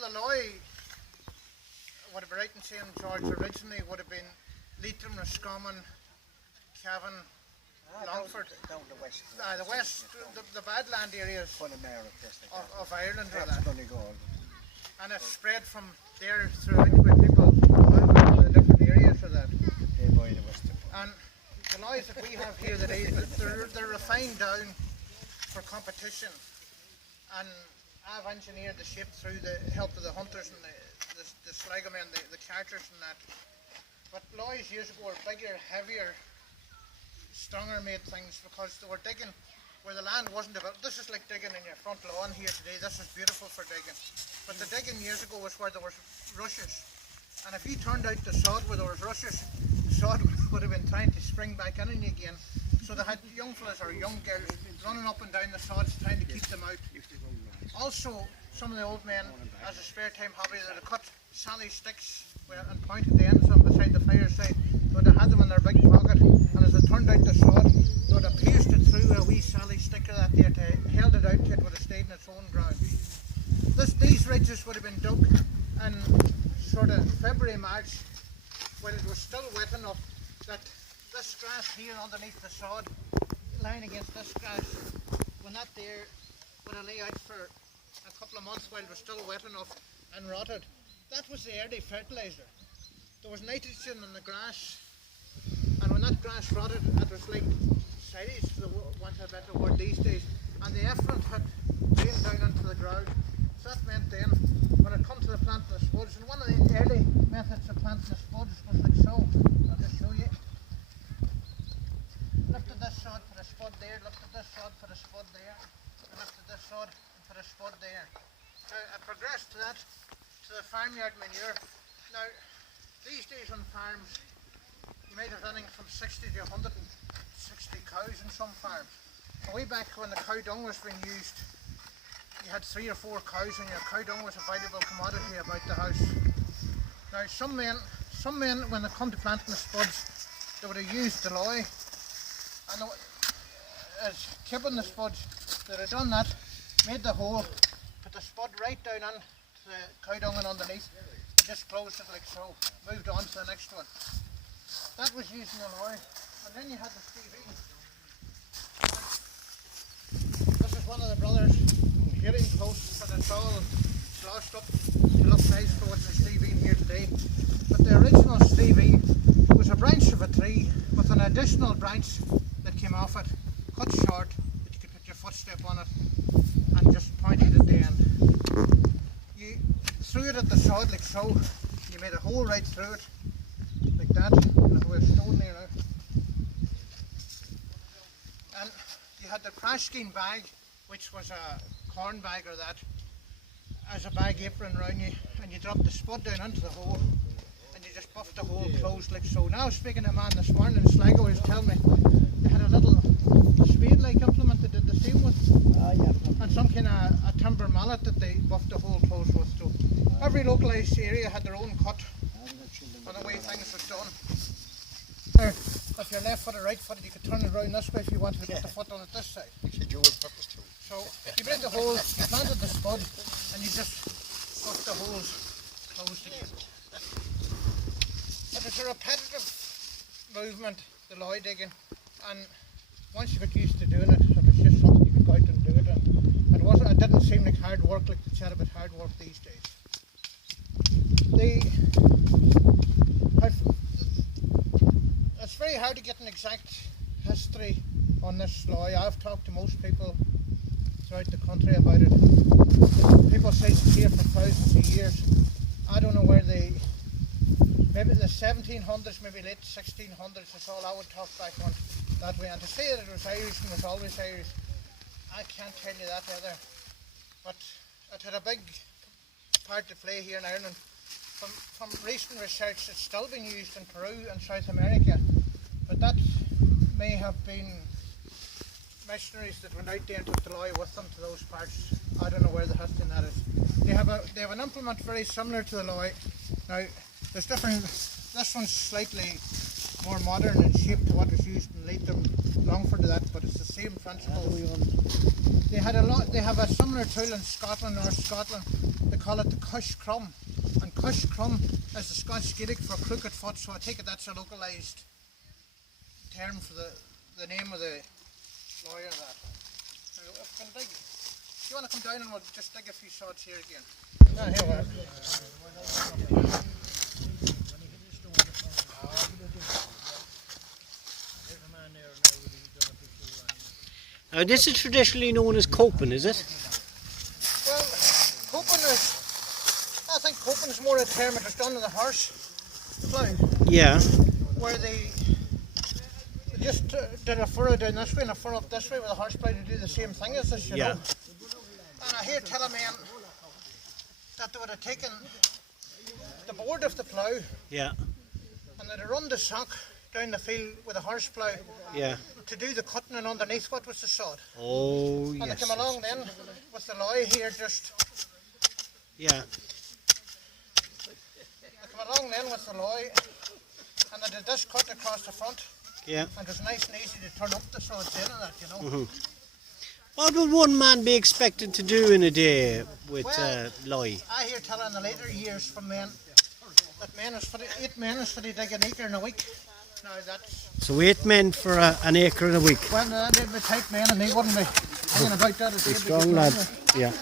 the Loy would have been right in saying, George, originally would have been Leitrim, Roscommon, Cavan, Longford. Down the west. The west, the Badland areas of Ireland. That's Donegal. And it spread from there throughout where people moved into the different areas of that. And the Loys that we have here today, they're refined down for competition. And I've engineered the shape through the help of the hunters and the slagmen, the carters and that. But Loys years ago were bigger, heavier, stronger made things because they were digging where the land wasn't developed. This is like digging in your front lawn here today. This is beautiful for digging. But the digging years ago was where there was rushes. And if you turned out the sod where there was rushes, the sod would have been trying to spring back in again. So they had young fellas or young girls running up and down the sods trying to keep them out. Also, some of the old men, as a spare time hobby, they would cut sally sticks and pointed the ends on beside the fireside. They would have had them in their big pocket, and as it turned out the sod, they would have pierced it through a wee sally stick of that there to held it out till it would have stayed in its own ground. These ridges would have been dug in sort of February, March, when it was still wet enough that this grass here underneath the sod, lying against this grass, when that there would have lay out for a couple of months while it was still wet enough and rotted. That was the early fertilizer. There was nitrogen in the grass, and when that grass rotted, it was like silage, for want of a better word these days, and the effluent had drained down into the ground. So that meant then, when it comes to the planting of spuds, and one of the early methods of planting of spuds was like so. I'll just show you. Lifted this sod, put a spud there, lifted this sod, put a spud there, and lifted this sod and put a spud there. I progressed to that, to the farmyard manure. Now, these days on farms, you might have anything from 60 to 160 cows in some farms. Way back when the cow dung was being used, you had 3 or 4 cows and your cow dung was a valuable commodity about the house. Now some men when they come to planting the spuds, they would have used the Loy, and as kipping the spuds, they'd have done that, made the hole, put the spud right down in the cow dung and underneath, and just closed it like so, moved on to the next one. That was using the Loy, and then you had the Stevie. This is one of the brothers hearing posts, and it's all glossed up to look nice for what's the Stevie here today. But the original Stevie was a branch of a tree with an additional branch that came off it, cut short, that you could put your footstep on it, and just pointed at the end. You threw it at the sod like so, you made a hole right through it, like that, and we're stone there now. And you had the crash skein bag, which was a corn bag or that, as a bag apron around you, and you dropped the spud down into the hole, and you just buffed the hole closed like so. Now speaking to a man this morning in Sligo, he was telling me they had a little spade-like implement they did the same with, and some kind of a timber mallet that they buffed the hole closed with. So every localised area had their own cut on the way things was done. Now, if you're left footed, right footed, you could turn it around this way if you wanted to put the foot on it this side. So you made the hole, you planted the spud, and you just got the holes closed again. But it's a repetitive movement, the Loy digging, and once you got used to doing it, it was just something you could go out and do it, and it didn't seem like hard work like the chat about hard work these days. It's very hard to get an exact history on this Loy. I've talked to most people throughout the country about it. People say it's here for thousands of years. I don't know where maybe the 1700s, maybe late 1600s is all I would talk back on that way. And to say that it was Irish and was always Irish, I can't tell you that either. But it had a big part to play here in Ireland. From recent research, it's still being used in Peru and South America, but that may have been missionaries that went out there and took the Loy with them to those parts. I don't know where the history in that is. They have an implement very similar to the Loy. Now, there's different. This one's slightly more modern in shape to what was used in Leitrim, Longford to that, but it's the same principle. They have a similar tool in Scotland, North Scotland. They call it the cush crumb. And cush crumb is the Scotch Gaelic for crooked foot, so I take it that's a localised term for the name of the lawyer that. Now, if we can dig, do you want to come down and we'll just dig a few shots here again? Ah, here we are. Now this is traditionally known as coping, is it? Well, coping is, I think coping is more a term that is done in the horse plough. Yeah. Where they just did a furrow down this way and a furrow up this way with a horse plough to do the same thing as this, you know. And I hear tell a man that they would have taken the board of the plough Yeah. and they'd have run the sock down the field with a horse plough Yeah. to do the cutting, and underneath what was the sod. Oh, And yes. they came along then with the lorry here just, Yeah. they came along then with the lorry and they did this cut across the front. Yeah. And it was nice and easy to turn up the sods in and that, you know. What would one man be expected to do in a day with Well, lye? I hear tell in the later years from men that 8 men is for to dig an acre in a week. Now that's, So 8 men for an acre in a week. well, they'd be tight men and they wouldn't be hanging about that as Strong lad. Yeah.